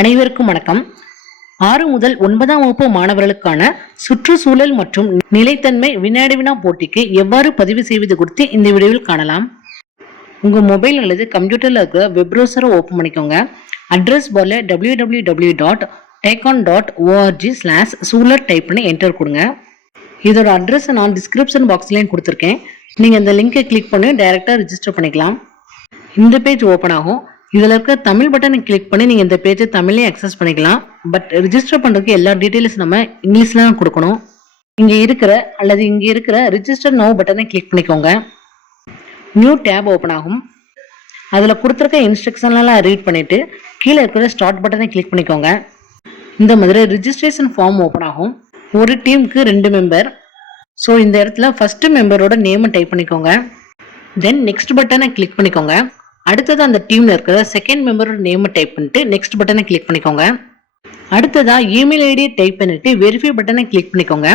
அனைவருக்கும் வணக்கம். ஆறு முதல் ஒன்பதாம் வகுப்பு மாணவர்களுக்கான சுற்றுச்சூழல் மற்றும் நிலைத்தன்மை வினாடி வினா போட்டிக்கு எவ்வாறு பதிவு செய்வது குறித்து இந்த வீடியோவில் காணலாம். உங்கள் மொபைல் அல்லது கம்ப்யூட்டரில் இருக்கிற வெப் ப்ரௌசரை ஓப்பன் பண்ணிக்கோங்க. அட்ரஸ் பார்ல W W W dot டேகான் dot O R G slash சூலர் டைப் பண்ணி என்டர் கொடுங்க. இதோட அட்ரஸ் நான் டிஸ்கிரிப்ஷன் பாக்ஸ்லேயும் கொடுத்துருக்கேன். நீங்கள் இந்த லிங்கை கிளிக் பண்ணி டைரெக்டாக ரிஜிஸ்டர் பண்ணிக்கலாம். இந்த பேஜ் ஓப்பன் ஆகும். இதில் இருக்க தமிழ் பட்டனை கிளிக் பண்ணி நீங்கள் இந்த பேஜை தமிழ்லேயே அக்சஸ் பண்ணிக்கலாம். பட் ரிஜிஸ்டர் பண்ணுறதுக்கு எல்லா டீட்டெயில்ஸ் நம்ம இங்கிலீஷில் தான் கொடுக்கணும். இங்கே இருக்கிற அல்லது இங்கே இருக்கிற ரிஜிஸ்டர் நோ பட்டனை கிளிக் பண்ணிக்கோங்க. நியூ டேப் ஓப்பன் ஆகும். அதில் கொடுத்துருக்க இன்ஸ்ட்ரக்ஷன்லாம் ரீட் பண்ணிவிட்டு கீழே இருக்கிற ஸ்டார்ட் பட்டனை கிளிக் பண்ணிக்கோங்க. இந்த மாதிரி ரிஜிஸ்ட்ரேஷன் ஃபார்ம் ஓப்பன் ஆகும். ஒரு டீமுக்கு ரெண்டு மெம்பர் ஸோ இந்த இடத்துல ஃபஸ்ட்டு மெம்பரோட நேமை டைப் பண்ணிக்கோங்க. தென் நெக்ஸ்ட் பட்டனை கிளிக் பண்ணிக்கோங்க. அடுத்தது அந்த டீம்ல இருக்கிற செகண்ட் மெம்பரோட நேமை டைப் பண்ணிட்டு நெக்ஸ்ட் பட்டனை கிளிக் பண்ணிக்கோங்க. அடுத்ததா இமெயில் ஐடியை டைப் பண்ணிட்டு வெரிஃபை பட்டனை கிளிக் பண்ணிக்கோங்க.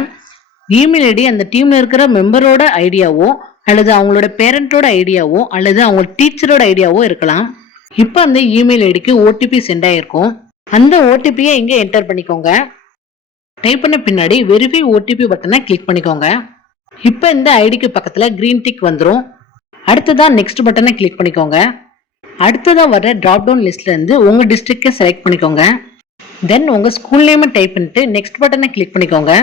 இமெயில் ஐடி அந்த டீம்ல இருக்கிற மெம்பரோட ஐடியாவோ அல்லது அவங்களோட பேரண்டோட ஐடியாவோ அல்லது அவங்க டீச்சரோட ஐடியாவோ இருக்கலாம். இப்போ அந்த இமெயில் ஐடிக்கு ஓடிபி சென்ட் ஆயிருக்கும். அந்த ஓடிபியை இங்கே என்டர் பண்ணிக்கோங்க. டைப் பண்ண பின்னாடி வெரிஃபை ஓடிபி பட்டனை கிளிக் பண்ணிக்கோங்க. இப்போ இந்த ஐடிக்கு பக்கத்தில் க்ரீன் டிக் வந்துடும் அடுத்ததான் நெக்ஸ்ட் பட்டனை கிளிக் பண்ணிக்கோங்க. அடுத்ததாக வர ட்ராப் டவுன் லிஸ்ட்ல இருந்து உங்க டிஸ்ட்ரிக்டை செலக்ட் பண்ணிக்கோங்க. தென் உங்க ஸ்கூல் நேமை டைப் பண்ணிட்டு நெக்ஸ்ட் பட்டனை கிளிக் பண்ணிக்கோங்க.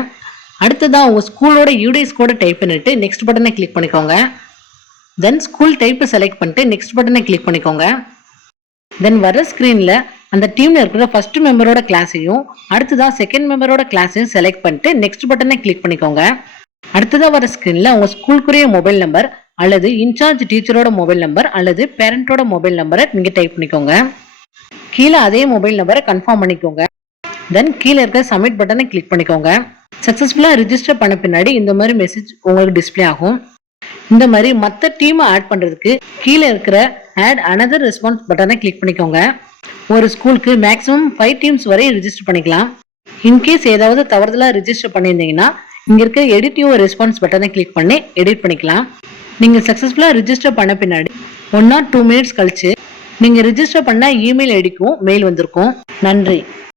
அடுத்ததாக உங்க ஸ்கூலோட யூடிஎஸ் கோட டைப் பண்ணிட்டு நெக்ஸ்ட் பட்டனை கிளிக் பண்ணிக்கோங்க. தென் ஸ்கூல் டைப்பை செலக்ட் பண்ணிட்டு நெக்ஸ்ட் பட்டனை கிளிக் பண்ணிக்கோங்க. தென் வர ஸ்க்ரீனில் அந்த டீமில் இருக்கிற ஃபர்ஸ்ட் மெம்பரோட கிளாஸையும் அடுத்ததா செகண்ட் மெம்பரோட கிளாஸையும் செலக்ட் பண்ணிட்டு நெக்ஸ்ட் பட்டனை கிளிக் பண்ணிக்கோங்க. அடுத்ததா வர ஸ்க்ரீனில் உங்கள் ஸ்கூலுக்குரிய மொபைல் நம்பர் அல்லது இன்சார்ஜ் டீச்சரோட மொபைல் நம்பர் அல்லது பேரண்டோட மொபைல் நம்பரை நீங்கள் டைப் பண்ணிக்கோங்க. கீழே அதே மொபைல் நம்பரை கன்ஃபார்ம் பண்ணிக்கோங்க. தென் கீழே இருக்க சப்மிட் பட்டனை கிளிக் பண்ணிக்கோங்க. சக்ஸஸ்ஃபுல்லாக ரிஜிஸ்டர் பண்ண பின்னாடி இந்த மாதிரி மெசேஜ் உங்களுக்கு டிஸ்ப்ளே ஆகும். இந்த மாதிரி மற்ற டீமை ஆட் பண்ணுறதுக்கு கீழே இருக்கிற ஆட் அனதர் ரெஸ்பான்ஸ் பட்டனை கிளிக் பண்ணிக்கோங்க. ஒரு ஸ்கூலுக்கு மேக்ஸிமம் ஃபைவ் டீம்ஸ் வரை ரிஜிஸ்டர் பண்ணிக்கலாம். இன்கேஸ் ஏதாவது தவறுதலாக ரிஜிஸ்டர் பண்ணியிருந்தீங்கன்னா இங்கே இருக்க எடிட் யூ ரெஸ்பான்ஸ் பட்டனை கிளிக் பண்ணி எடிட் பண்ணிக்கலாம். நீங்கள் சக்ஸஸ்ஃபுல்லாக ரிஜிஸ்டர் பண்ண பின்னாடி ஒன் ஆர் டூ மினிட்ஸ் கழிச்சு நீங்கள் ரிஜிஸ்டர் பண்ண இமெயில் ஐடிக்கும் மெயில் வந்திருக்கும். நன்றி.